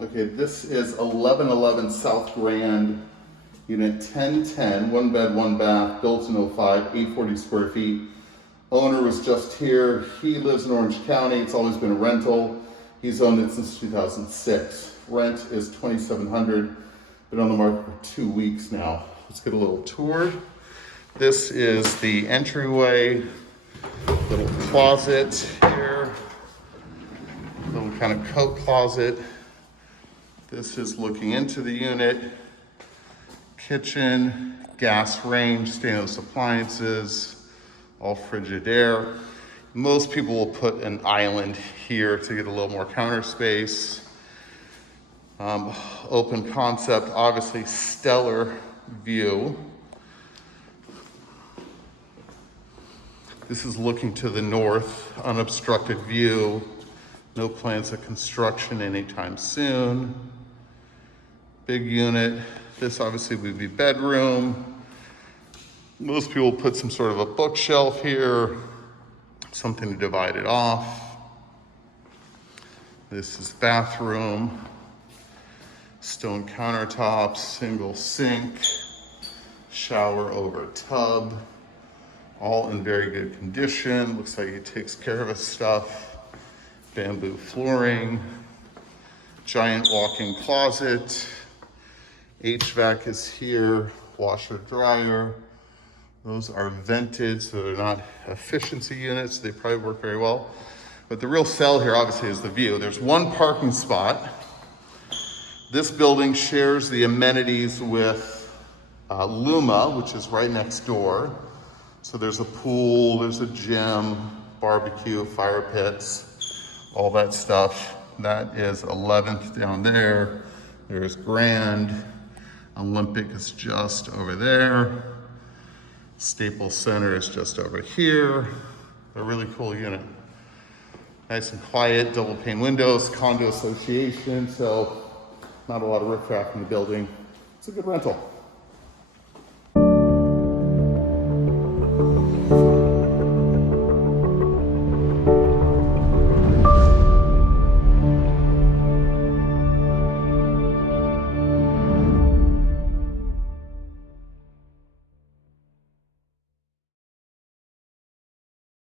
Okay, this is 1111 South Grand, unit 1010, one bed, one bath, built in 05, 840 square feet. Owner was just here. He lives in Orange County. It's always been a rental. He's owned it since 2006. Rent is $2,700. Been on the market for 2 weeks now. Let's get a little tour. This is the entryway, little closet here, little kind of coat closet. This is looking into the unit, kitchen, gas range, stainless appliances, all Frigidaire. Most people will put an island here to get a little more counter space. Open concept, obviously stellar view. This is looking to the north, unobstructed view. No plans of construction anytime soon. Big unit. This obviously would be bedroom. Most people put some sort of a bookshelf here, something to divide it off. This is bathroom, stone countertops, single sink, shower over tub, all in very good condition. Looks like he takes care of his stuff. Bamboo flooring, giant walk-in closet, HVAC is here, washer dryer. Those are vented, so they're not efficiency units. They probably work very well. But the real sell here, obviously, is the view. There's one parking spot. This building shares the amenities with Luma, which is right next door. So there's a pool, there's a gym, barbecue, fire pits, all that stuff. That is 11th down there. There's Grand. Olympic is just over there. Staples Center is just over here. A really cool unit. Nice and quiet, double pane windows, condo association, so not a lot of riffraff in the building. It's a good rental.